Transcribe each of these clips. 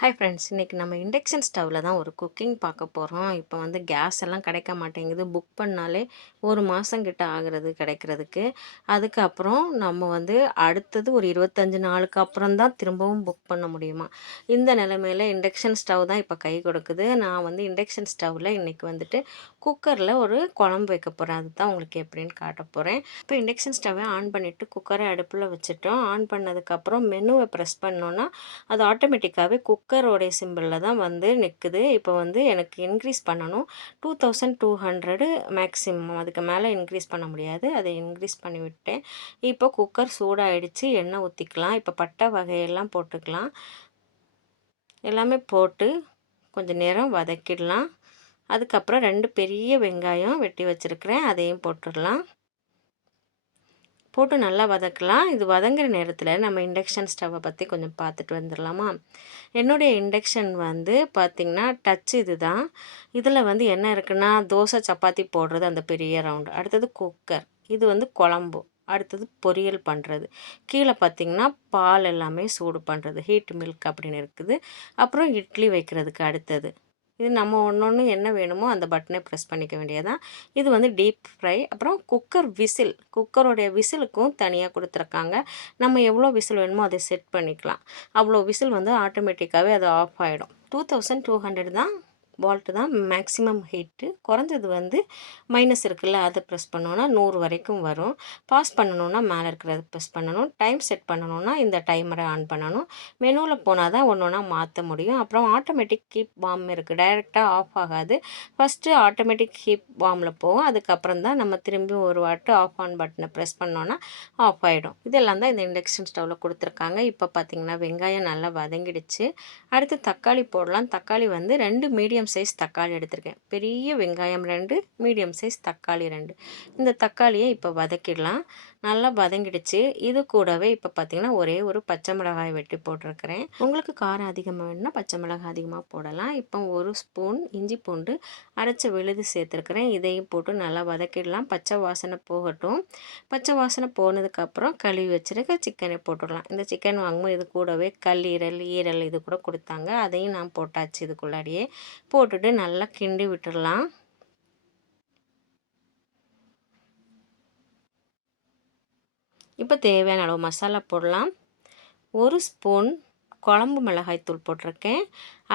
Hi friends, இன்றைக்கி நம்ம induction ஸ்டவ்வில் தான் ஒரு குக்கிங் பார்க்க போகிறோம். இப்போ வந்து கேஸ் எல்லாம் கிடைக்க மாட்டேங்குது. புக் பண்ணாலே ஒரு மாதம் கிட்ட ஆகிறது கிடைக்கிறதுக்கு. அதுக்கப்புறம் நம்ம வந்து அடுத்தது ஒரு 25 நாளுக்கு அப்புறம் தான் திரும்பவும் புக் பண்ண முடியுமா? இந்த நிலைமையில் இண்டக்ஷன் ஸ்டவ் தான் இப்போ கை கொடுக்குது. நான் வந்து இண்டக்ஷன் ஸ்டவ்வில் இன்றைக்கி வந்துட்டு குக்கரில் ஒரு குழம்பு வைக்க போகிறேன். அதுதான் உங்களுக்கு எப்படின்னு காட்ட போகிறேன். இப்போ இண்டக்ஷன் ஸ்டவ்வை ஆன் பண்ணிவிட்டு குக்கரை அடுப்பில் வச்சுட்டோம். ஆன் பண்ணதுக்கப்புறம் மெனுவை ப்ரெஸ் பண்ணோன்னா அது ஆட்டோமேட்டிக்காகவே குக்கரோடைய சிம்பிளில் தான் வந்து நிற்குது. இப்போ வந்து எனக்கு இன்க்ரீஸ் பண்ணணும். 2200 மேக்ஸிமம், அதுக்கு மேலே இன்க்ரீஸ் பண்ண முடியாது. அதை இன்க்ரீஸ் பண்ணி விட்டேன். இப்போ குக்கர் சூடாயிடுச்சு. எண்ணெய் ஊற்றிக்கலாம். இப்போ பட்டை வகையெல்லாம் போட்டுக்கலாம். எல்லாமே போட்டு கொஞ்சம் நேரம் வதக்கிடலாம். அதுக்கப்புறம் 2 பெரிய வெங்காயம் வெட்டி வச்சுருக்கிறேன், அதையும் போட்டுடலாம். போட்டு நல்லா வதக்கலாம். இது வதங்குற நேரத்தில் நம்ம இண்டக்ஷன் ஸ்டவ்வை பற்றி கொஞ்சம் பார்த்துட்டு வந்துடலாமா? என்னுடைய இண்டக்ஷன் வந்து பார்த்திங்கன்னா டச் இது தான். இதில் வந்து என்ன இருக்குன்னா, தோசை சப்பாத்தி போடுறது அந்த பெரிய ரவுண்டு, அடுத்தது குக்கர், இது வந்து குழம்பு, அடுத்தது பொரியல் பண்ணுறது, கீழே பார்த்திங்கன்னா பால் எல்லாமே சூடு பண்ணுறது, ஹீட் மில்க் அப்படின்னு இருக்குது. அப்புறம் இட்லி வைக்கிறதுக்கு அடுத்தது. இது நம்ம ஒன்று என்ன வேணுமோ அந்த பட்டனை ப்ரெஸ் பண்ணிக்க வேண்டியதான். இது வந்து டீப் ஃப்ரை. அப்புறம் குக்கர் விசில், குக்கருடைய விசிலுக்கும் தனியாக கொடுத்துருக்காங்க. நம்ம எவ்வளோ விசில் வேணுமோ அதை செட் பண்ணிக்கலாம். அவ்வளோ விசில் வந்து ஆட்டோமேட்டிக்காகவே அது ஆஃப் ஆகிடும். 2200 தான் வால்ட்டு தான் மேக்ஸிமம் ஹீட்டு. குறைஞ்சது வந்து மைனஸ் இருக்குல்ல, அதை ப்ரெஸ் பண்ணோன்னா 100 வரைக்கும் வரும். பாஸ் பண்ணணுன்னா மேலே இருக்கிறத ப்ரெஸ் பண்ணணும். டைம் செட் பண்ணணுன்னா இந்த டைமரை ஆன் பண்ணணும். மெனுவில் போனால் தான் ஒன்று ஒன்றா மாற்ற முடியும். அப்புறம் ஆட்டோமேட்டிக் கீப் வார்ம் இருக்குது, டைரெக்டாக ஆஃப் ஆகாது. ஃபஸ்ட்டு ஆட்டோமேட்டிக் கீப் வார்மில் போகும். அதுக்கப்புறம் தான் நம்ம திரும்பி ஒரு வாட்டு ஆஃப் ஆன் பட்டனை ப்ரெஸ் பண்ணோன்னா ஆஃப் ஆகிடும். இதெல்லாம் தான் இந்த இண்டக்ஷன் ஸ்டவ்வில் கொடுத்துருக்காங்க. இப்போ பார்த்திங்கன்னா வெங்காயம் நல்லா வதங்கிடுச்சு. அடுத்து தக்காளி போடலாம். தக்காளி வந்து 2 மீடியம் சைஸ் தக்காளி எடுத்திருக்கேன். பெரிய வெங்காயம் 2, மீடியம் சைஸ் தக்காளி 2. இந்த தக்காளியை இப்போ வதக்கிடலாம். நல்லா வதங்கிடுச்சு. இது கூடவே இப்போ பார்த்திங்கன்னா ஒரே ஒரு பச்சை மிளகாய் வெட்டி போட்டிருக்கிறேன். உங்களுக்கு காரம் அதிகமாக வேணும்னா பச்சை மிளகாய் அதிகமாக போடலாம். இப்போ 1 ஸ்பூன் இஞ்சி பூண்டு அரைச்ச விழுது சேர்த்துருக்கிறேன். இதையும் போட்டு நல்லா வதக்கிடலாம். பச்சை வாசனை போகட்டும். பச்சை வாசனை போனதுக்கப்புறம் கழுவி வச்சுருக்க சிக்கனை போட்டுடலாம். இந்த சிக்கன் வாங்கும்போது இது கூடவே கல்லீரல், ஈரல் இது கூட கொடுத்தாங்க. அதையும் நான் போட்டாச்சு. இதுக்குள்ளாடியே போட்டுட்டு நல்லா கிண்டி விட்டுடலாம். இப்போ தேவையான அளவு மசாலா போடலாம். 1 ஸ்பூன் குழம்பு மிளகாய்த்தூள் போட்டிருக்கேன்.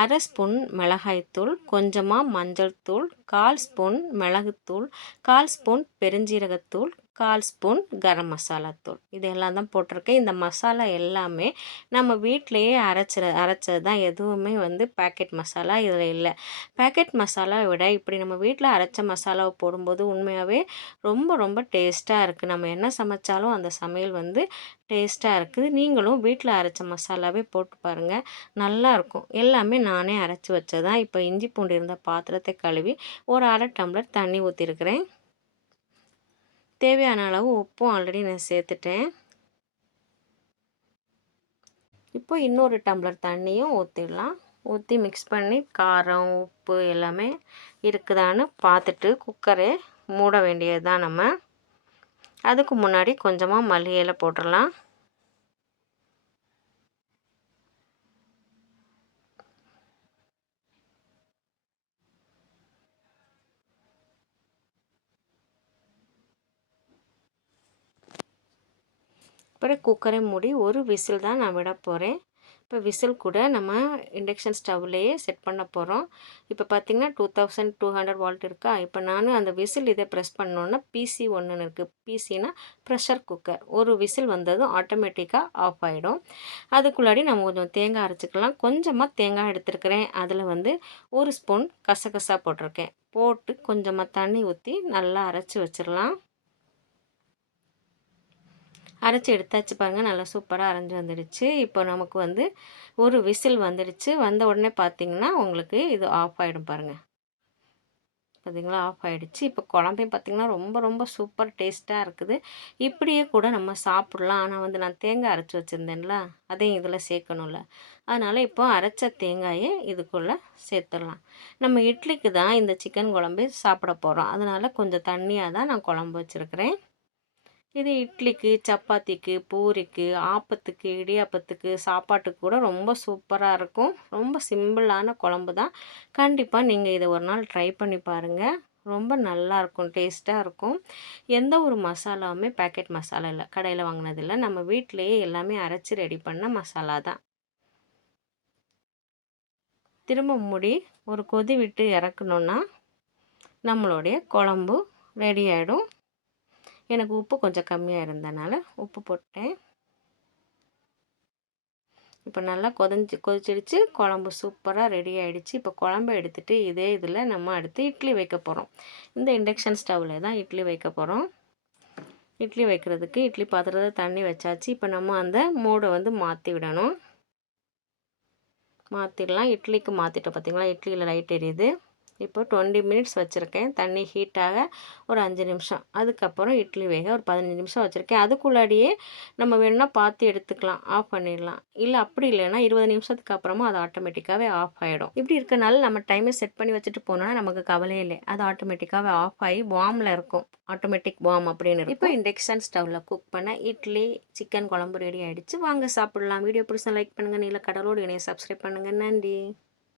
1/2 ஸ்பூன் மிளகாய்த்தூள், கொஞ்சமாக மஞ்சள் தூள், 1/4 ஸ்பூன் மிளகுத்தூள், 1/4 ஸ்பூன் பெருஞ்சீரகத்தூள், 1/4 ஸ்பூன் கரம் மசாலா தூள், இதெல்லாம் தான் போட்டிருக்கேன். இந்த மசாலா எல்லாமே நம்ம வீட்டிலையே அரைச்சது தான். எதுவுமே வந்து பேக்கெட் மசாலா இதில் இல்லை. பேக்கெட் மசாலாவை விட இப்படி நம்ம வீட்டில் அரைச்ச மசாலாவை போடும்போது உண்மையாகவே ரொம்ப ரொம்ப டேஸ்ட்டாக இருக்குது. நம்ம என்ன சமைச்சாலும் அந்த சமையல் வந்து டேஸ்ட்டாக இருக்குது. நீங்களும் வீட்டில் அரைச்ச மசாலாவே போட்டு பாருங்கள், நல்லாயிருக்கும். எல்லாமே நானே அரைச்சி வச்சதான். இப்போ இஞ்சி பூண்டு இருந்த பாத்திரத்தை கழுவி ஒரு 1/2 டம்ளர் தண்ணி ஊற்றிருக்கிறேன். தேவையான அளவு உப்பும் ஆல்ரெடி நான் சேர்த்துட்டேன். இப்போ இன்னொரு டம்ளர் தண்ணியும் ஊற்றிடலாம். ஊற்றி மிக்ஸ் பண்ணி காரம், உப்பு எல்லாமே இருக்குதான்னு பார்த்துட்டு குக்கரை மூட வேண்டியது தான் நம்ம. அதுக்கு முன்னாடி கொஞ்சமாக மல்லி இலை போட்டுடலாம். அப்புறம் குக்கரை மூடி ஒரு விசில் தான் நான் விட போகிறேன். இப்போ விசில் கூட நம்ம இண்டக்ஷன் ஸ்டவ்லேயே செட் பண்ண போகிறோம். இப்போ பார்த்திங்கன்னா 2200 வால்ட் இருக்கா. இப்போ நான் அந்த விசில் இதை ப்ரெஸ் பண்ணோன்னா பிசி ஒன்றுன்னு இருக்குது. பிசினா ப்ரெஷர் குக்கர். ஒரு விசில் வந்ததும் ஆட்டோமேட்டிக்காக ஆஃப் ஆகிடும். அதுக்குள்ளாடி நம்ம கொஞ்சம் தேங்காய் அரைச்சிக்கலாம். கொஞ்சமாக தேங்காய் எடுத்துருக்கிறேன். அதில் வந்து 1 ஸ்பூன் கசகசா போட்டிருக்கேன். போட்டு கொஞ்சமாக தண்ணி ஊற்றி நல்லா அரைச்சி வச்சிடலாம். அரைச்சி எடுத்தாச்சு பாருங்கள், நல்லா சூப்பராக அரைஞ்சி வந்துடுச்சு. இப்போ நமக்கு வந்து ஒரு விசில் வந்துடுச்சு. வந்த உடனே பார்த்திங்கன்னா உங்களுக்கு இது ஆஃப் ஆகிடும் பாருங்கள். பார்த்திங்களா, ஆஃப் ஆகிடுச்சு. இப்போ குழம்பையும் பார்த்திங்கன்னா ரொம்ப ரொம்ப சூப்பர் டேஸ்ட்டாக இருக்குது. இப்படியே கூட நம்ம சாப்பிட்லாம். ஆனால் வந்து நான் தேங்காய் அரைச்சி வச்சுருந்தேன்ல, அதையும் இதில் சேர்க்கணும்ல, அதனால் இப்போ அரைச்ச தேங்காயை இதுக்குள்ளே சேர்த்துடலாம். நம்ம இட்லிக்கு தான் இந்த சிக்கன் குழம்பு சாப்பிட போகிறோம். அதனால் கொஞ்சம் தண்ணியாக தான் நான் குழம்பு வச்சுருக்கிறேன். இது இட்லிக்கு, சப்பாத்திக்கு, பூரிக்கு, ஆப்பத்துக்கு, இடியாப்பத்துக்கு, சாப்பாட்டுக்கு கூட ரொம்ப சூப்பரா இருக்கும். ரொம்ப சிம்பிளான குழம்பு தான். கண்டிப்பா நீங்க இத ஒரு நாள் ட்ரை பண்ணி பாருங்க. ரொம்ப நல்லாயிருக்கும். டேஸ்ட்டா இருக்கும். எந்த ஒரு மசாலாவுமே பேக்கெட் மசாலா இல்ல. கடையில வாங்குனது இல்ல. நம்ம வீட்லயே எல்லாமே அரைச்சு ரெடி பண்ண மசாலா தான். திரும்ப மூடி ஒரு கொதி விட்டு இறக்கணுன்னா, நம்மளுடைய குழம்பு ரெடி ஆயிடும். எனக்கு உப்பு கொஞ்சம் கம்மியா இருந்தனால உப்பு போட்டேன். இப்போ நல்லா கொதிச்சிடுச்சு. குழம்பு சூப்பரா ரெடி ஆயிடுச்சு. இப்போ குழம்ப எடுத்துட்டு இதே இதில நம்ம அடுத்து இட்லி வைக்க போறோம். இந்த இண்டக்ஷன் ஸ்டவ்ல தான் இட்லி வைக்க போறோம். இட்லி வைக்கிறதுக்கு இட்லி பாத்திரத்தில தண்ணி வச்சாச்சு. இப்போ நம்ம அந்த மூட வந்து மாத்தி விடணும். மாத்திடலாம். இட்லிக்கு மாத்திட்டோம் பார்த்தீங்களா? இட்லியில லைட் எரியுது. இப்போ 20 மினிட்ஸ் வச்சுருக்கேன். தண்ணி ஹீட் ஆக ஒரு 5 நிமிஷம். அதுக்கப்புறம் இட்லி வேக ஒரு 15 நிமிஷம் வச்சுருக்கேன். அதுக்குள்ளாடியே நம்ம வேணும்னா பார்த்து எடுத்துக்கலாம். ஆஃப் பண்ணிடலாம். இல்லை அப்படி இல்லைன்னா 20 நிமிஷத்துக்கு அப்புறமா அது ஆட்டோமேட்டிக்காகவே ஆஃப் ஆகிடும். இப்படி இருக்கனால நம்ம டைமை செட் பண்ணி வச்சுட்டு போனோம்னா நமக்கு கவலையே இல்லை. அது ஆட்டோமேட்டிக்காகவே ஆஃப் ஆகி வார்மில் இருக்கும். ஆட்டோமேட்டிக் வார்ம் அப்படின்னு இருக்கும். இப்போ இண்டக்ஷன் ஸ்டவ்வில் குக் பண்ண இட்லி சிக்கன் குழம்பு ரெடி ஆகிடுச்சு. வாங்க சாப்பிடலாம். வீடியோ பிடிச்சா லைக் பண்ணுங்கள். நீல கடலோடு இணைய சப்ஸ்கிரைப் பண்ணுங்கள். நன்றி.